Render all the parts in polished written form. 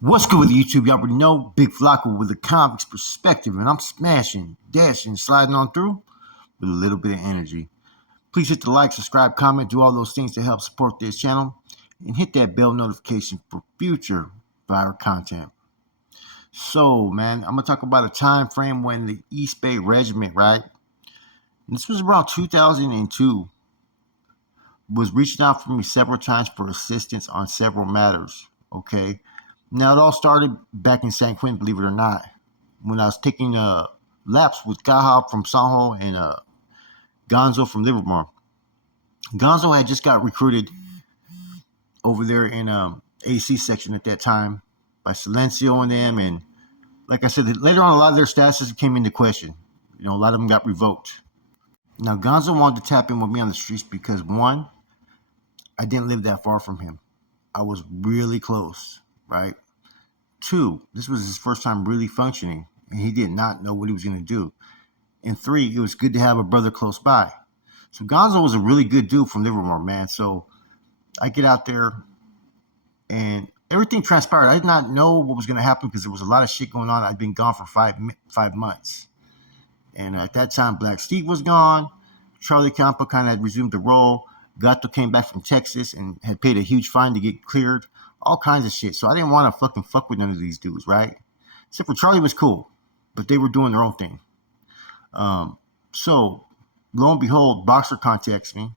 What's good with YouTube? Y'all already know Big Flocko with a convict's perspective, and I'm smashing, dashing, sliding on through with a little bit of energy. Please hit the like, subscribe, comment, do all those things to help support this channel, and hit that bell notification for future viral content. So, man, I'm gonna talk about a time frame when the East Bay Regiment, right? And this was around 2002. Was reaching out for me several times for assistance on several matters. Okay. Now it all started back in San Quentin, believe it or not, when I was taking laps with Gaha from Sanho and Gonzo from Livermore. Gonzo had just got recruited over there in AC section at that time by Silencio and them, and like I said, later on a lot of their statuses came into question. You know, a lot of them got revoked. Now Gonzo wanted to tap in with me on the streets because one, I didn't live that far from him. I was really close, right? Two, this was his first time really functioning, and he did not know what he was going to do. And three, it was good to have a brother close by. So Gonzo was a really good dude from Livermore, man. So I get out there, and everything transpired. I did not know what was going to happen because there was a lot of shit going on. I'd been gone for five months. And at that time, Black Steve was gone. Charlie Campo kind of had resumed the role. Gato came back from Texas and had paid a huge fine to get cleared. All kinds of shit. So I didn't want to fuck with none of these dudes, right? Except for Charlie was cool, but they were doing their own thing. So lo and behold, Boxer contacts me,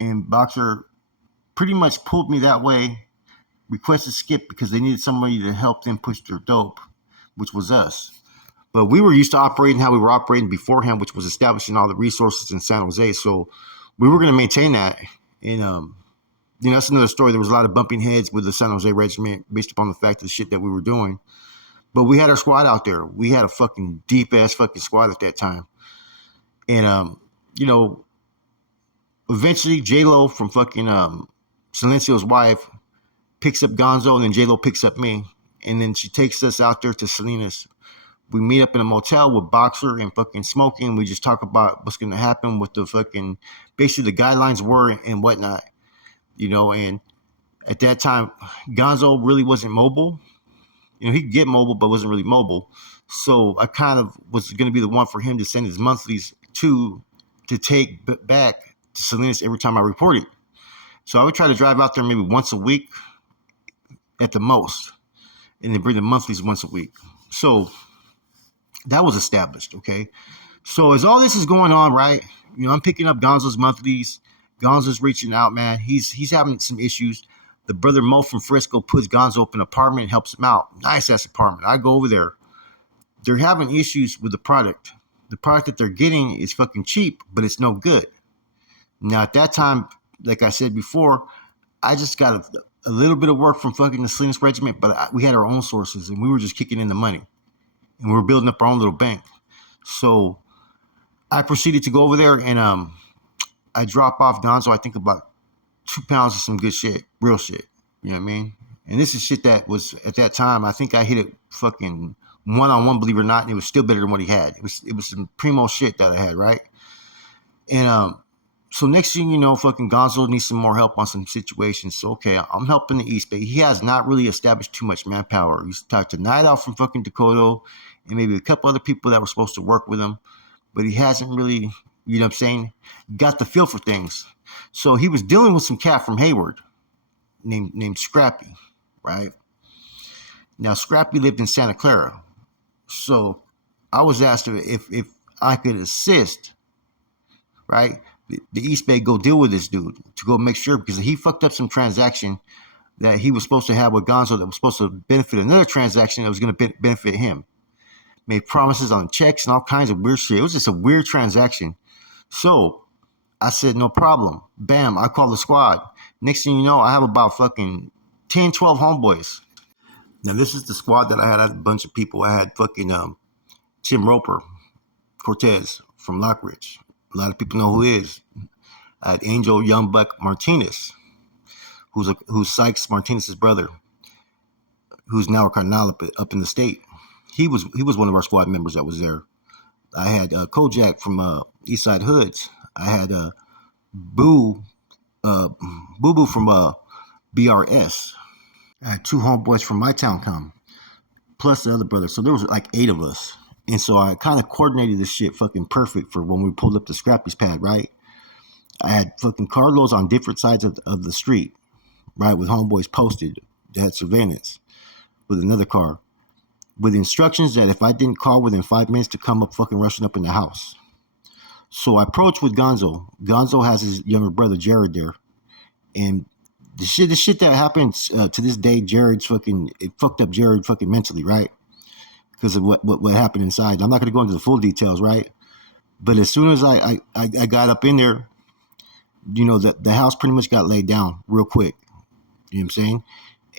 and Boxer pretty much pulled me that way, requested Skip because they needed somebody to help them push their dope, which was us. But we were used to operating how we were operating beforehand, which was establishing all the resources in San Jose. So we were going to maintain that. And that's another story. There was a lot of bumping heads with the San Jose Regiment based upon the fact of the shit that we were doing. But we had our squad out there. We had a fucking deep-ass fucking squad at that time. And, eventually J-Lo from fucking Silencio's wife picks up Gonzo, and then J-Lo picks up me. And then she takes us out there to Salinas. We meet up in a motel with Boxer and fucking Smoking. We just talk about what's going to happen, what the fucking, basically the guidelines were and whatnot. And at that time, Gonzo really wasn't mobile. He could get mobile, but wasn't really mobile. So I kind of was going to be the one for him to send his monthlies to take back to Salinas every time I reported. So I would try to drive out there maybe once a week at the most, and then bring the monthlies once a week. So that was established, okay? So as all this is going on, right, I'm picking up Gonzo's monthlies. Gonzo's reaching out, man. He's having some issues. The brother Mo from Frisco puts Gonzo up in an apartment and helps him out. Nice ass apartment. I go over there. They're having issues with the product. The product that they're getting is fucking cheap, but it's no good. Now at that time, like I said before, I just got a little bit of work from fucking the Salinas Regiment, but we had our own sources and we were just kicking in the money. And we were building up our own little bank. So I proceeded to go over there and I drop off Gonzo, I think about 2 pounds of some good shit, real shit. You know what I mean? And this is shit that was, at that time, I think I hit it fucking one-on-one, believe it or not, and it was still better than what he had. It was some primo shit that I had, right? And so next thing you know, fucking Gonzo needs some more help on some situations. So, okay, I'm helping the East Bay. He has not really established too much manpower. He's talked to Night Out from fucking Dakota and maybe a couple other people that were supposed to work with him, but he hasn't really, you know what I'm saying, got the feel for things. So he was dealing with some cat from Hayward named Scrappy, right? Now, Scrappy lived in Santa Clara. So I was asked if I could assist, right? The East Bay go deal with this dude to go make sure, because he fucked up some transaction that he was supposed to have with Gonzo that was supposed to benefit another transaction that was going to benefit him. Made promises on checks and all kinds of weird shit. It was just a weird transaction. So I said, no problem. Bam, I called the squad. Next thing you know, I have about fucking 10, 12 homeboys. Now, this is the squad that I had. I had a bunch of people. I had fucking Tim Roper, Cortez from Lockridge. A lot of people know who he is. I had Angel Youngbuck Martinez, who's Sykes Martinez's brother, who's now a cardinal up in the state. He was one of our squad members that was there. I had Kojak from Eastside Hoods. I had Boo Boo from BRS. I had two homeboys from my town come, plus the other brother. So there was like 8 of us. And so I kind of coordinated this shit fucking perfect for when we pulled up the Scrappy's pad, right? I had fucking carloads on different sides of the street, right, with homeboys posted. They had surveillance with another car, with instructions that if I didn't call within 5 minutes to come up fucking rushing up in the house. So I approached with Gonzo. Gonzo has his younger brother Jared there, and the shit that happens to this day, it fucked up Jared fucking mentally, right? Because of what happened inside. I'm not gonna go into the full details, right? But as soon as I got up in there, the house pretty much got laid down real quick. You know what I'm saying?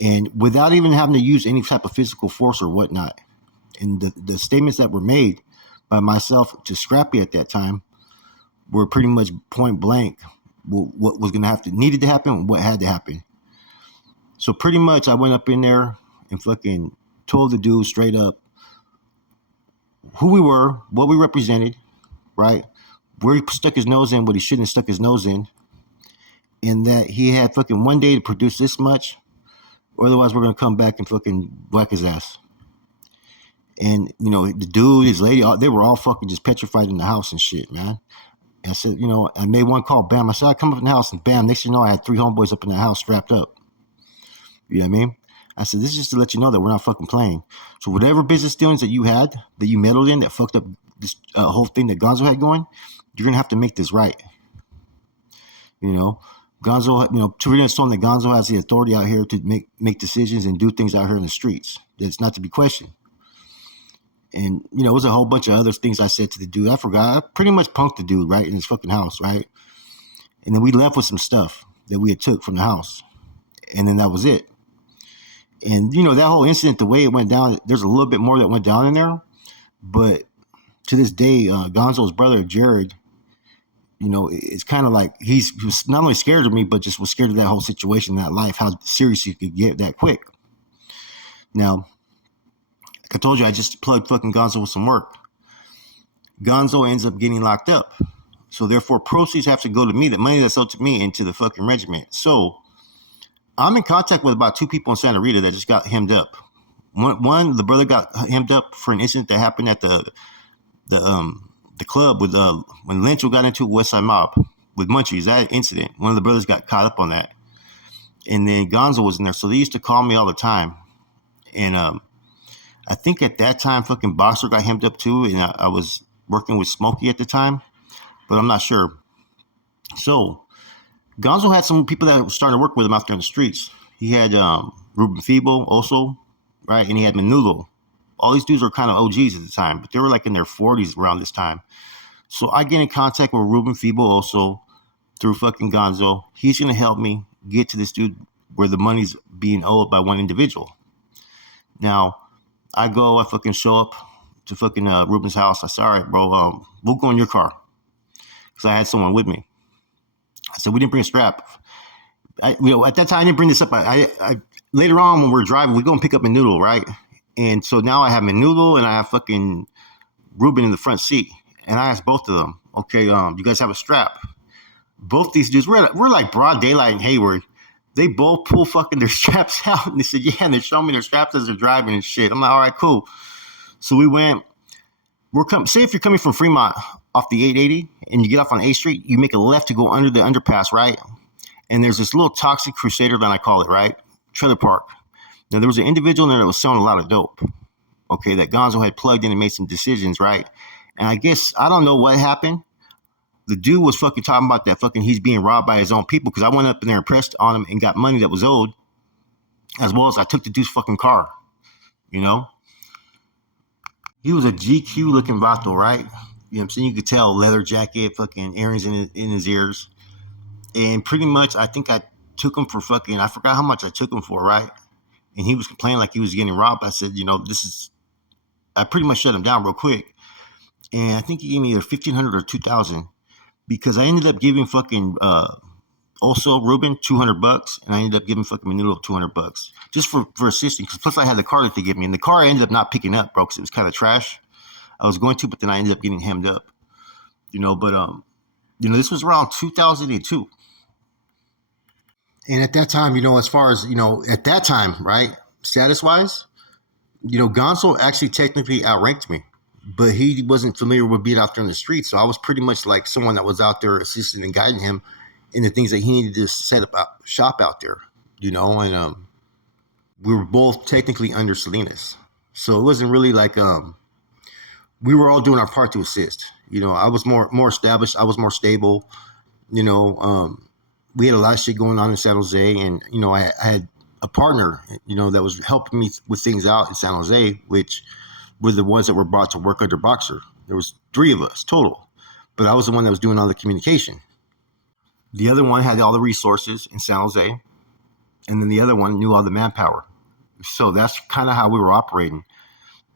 And without even having to use any type of physical force or whatnot. And the statements that were made by myself to Scrappy at that time were pretty much point blank what was gonna needed to happen, what had to happen. So pretty much I went up in there and fucking told the dude straight up who we were, what we represented, right? Where he stuck his nose in, what he shouldn't have stuck his nose in, and that he had fucking one day to produce this much, or otherwise we're gonna come back and fucking whack his ass. And the dude, his lady, they were all fucking just petrified in the house and shit, man. And I said, I made one call, bam. I said, I come up in the house, and bam, next thing you know, I had 3 homeboys up in the house strapped up. You know what I mean? I said, this is just to let you know that we're not fucking playing. So whatever business dealings that you had, that you meddled in, that fucked up this whole thing that Gonzo had going, you're gonna have to make this right. Gonzo, Torino told him that Gonzo has the authority out here to make decisions and do things out here in the streets. That's not to be questioned. And, it was a whole bunch of other things I said to the dude. I forgot. I pretty much punked the dude, right, in his fucking house, right? And then we left with some stuff that we had took from the house. And then that was it. And, that whole incident, the way it went down, there's a little bit more that went down in there. But to this day, Gonzo's brother, Jared, it's kind of like he was not only scared of me, but just was scared of that whole situation, that life, how serious you could get that quick. Now, like I told you, I just plugged fucking Gonzo with some work. Gonzo ends up getting locked up. So therefore, proceeds have to go to me, the money that's owed to me, into the fucking regiment. So I'm in contact with about 2 people in Santa Rita that just got hemmed up. One, the brother got hemmed up for an incident that happened at the club with when Lynch got into West Side Mob with Munchies. That incident, one of the brothers got caught up on that, and then Gonzo was in there. So they used to call me all the time, and I think at that time, fucking Boxer got hemmed up too, and I was working with Smokey at the time, but I'm not sure. So Gonzo had some people that were starting to work with him out there in the streets. He had Ruben Feeble also, right? And he had Menudo. All these dudes were kind of OGs at the time, but they were like in their 40s around this time. So I get in contact with Ruben Feeble also through fucking Gonzo. He's going to help me get to this dude where the money's being owed by one individual. Now, I fucking show up to fucking Ruben's house. I said, all right, bro, we'll go in your car. Because I had someone with me. I said, we didn't bring a strap. At that time, I didn't bring this up. I later on, when we're driving, we go and pick up Menudo, right? And so now I have Menudo and I have fucking Ruben in the front seat. And I asked both of them, okay, you guys have a strap? Both these dudes, we're like broad daylight in Hayward. They both pull fucking their straps out. And they said, yeah, and they're showing me their straps as they're driving and shit. I'm like, all right, cool. So we went, say if you're coming from Fremont off the 880 and you get off on 8th Street, you make a left to go under the underpass, right? And there's this little toxic crusader, then I call it, right? Trailer park. Now, there was an individual in there that was selling a lot of dope, okay, that Gonzo had plugged in and made some decisions, right? And I guess, I don't know what happened. The dude was fucking talking about that fucking he's being robbed by his own people, because I went up in there and pressed on him and got money that was owed, as well as I took the dude's fucking car, He was a GQ looking vato, right? You know what I'm saying? You could tell, leather jacket, fucking earrings in his ears. And pretty much, I think I took him for fucking, I forgot how much I took him for, right? And he was complaining like he was getting robbed. I said, I pretty much shut him down real quick. And I think he gave me either $1,500 or $2,000, because I ended up giving fucking also Ruben $200, and I ended up giving fucking Menudo $200 just for assisting. Because plus I had the car that they gave me, and the car I ended up not picking up, bro, because it was kind of trash. I was going to, but then I ended up getting hemmed up. But this was around 2002. And at that time, as far as, at that time, right, status wise, Gonzo actually technically outranked me, but he wasn't familiar with being out there in the street. So I was pretty much like someone that was out there assisting and guiding him in the things that he needed to set up shop out there, and we were both technically under Salinas. So it wasn't really like we were all doing our part to assist. I was more established, I was more stable, you know, we had a lot of shit going on in San Jose, and I had a partner, that was helping me with things out in San Jose, which were the ones that were brought to work under Boxer. There was 3 of us total, but I was the one that was doing all the communication. The other one had all the resources in San Jose, and then the other one knew all the manpower. So that's kind of how we were operating,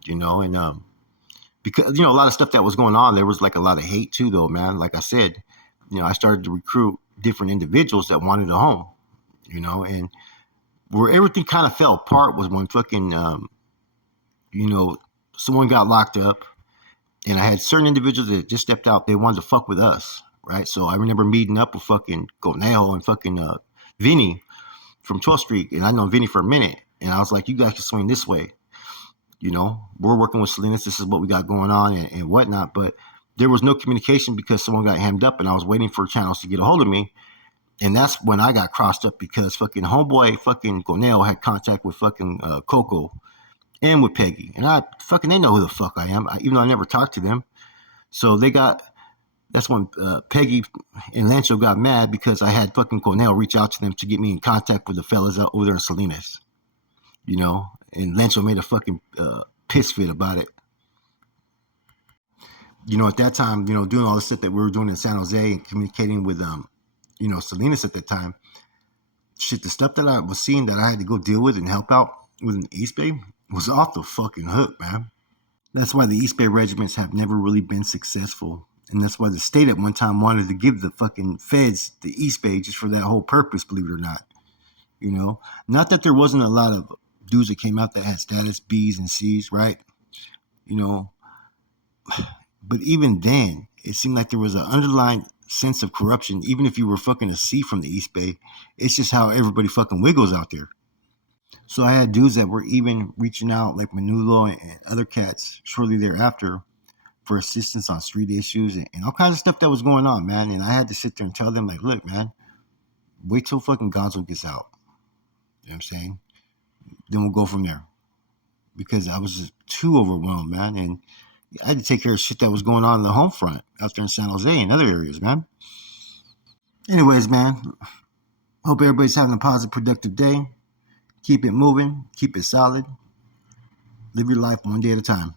and because a lot of stuff that was going on, there was like a lot of hate too, though, man. Like I said, I started to recruit different individuals that wanted a home, and where everything kind of fell apart was when fucking, someone got locked up, and I had certain individuals that just stepped out. They wanted to fuck with us, right? So I remember meeting up with fucking Conejo and fucking Vinny from 12th Street, and I know Vinny for a minute, and I was like, you guys can swing this way. We're working with Salinas. This is what we got going on and whatnot, but there was no communication because someone got hammed up, and I was waiting for channels to get a hold of me. And that's when I got crossed up because fucking homeboy fucking Gonell had contact with fucking Coco and with Peggy. And they know who the fuck I am, even though I never talked to them. So that's when Peggy and Lancho got mad because I had fucking Gonell reach out to them to get me in contact with the fellas out over there in Salinas. And Lancho made a fucking piss fit about it. At that time, doing all the shit that we were doing in San Jose and communicating with Salinas at that time, shit, the stuff that I was seeing that I had to go deal with and help out with in East Bay was off the fucking hook, man. That's why the East Bay regiments have never really been successful. And that's why the state at one time wanted to give the fucking feds the East Bay just for that whole purpose, believe it or not. Not that there wasn't a lot of dudes that came out that had status B's and C's, right? But even then, it seemed like there was an underlying sense of corruption, even if you were fucking a C from the East Bay. It's just how everybody fucking wiggles out there. So I had dudes that were even reaching out, like Manulo and other cats, shortly thereafter, for assistance on street issues and all kinds of stuff that was going on, man. And I had to sit there and tell them, like, look, man, wait till fucking Gonzo gets out. You know what I'm saying? Then we'll go from there. Because I was just too overwhelmed, man. And I had to take care of shit that was going on in the home front out there in San Jose and other areas, man. Anyways, man, hope everybody's having a positive, productive day. Keep it moving. Keep it solid. Live your life one day at a time.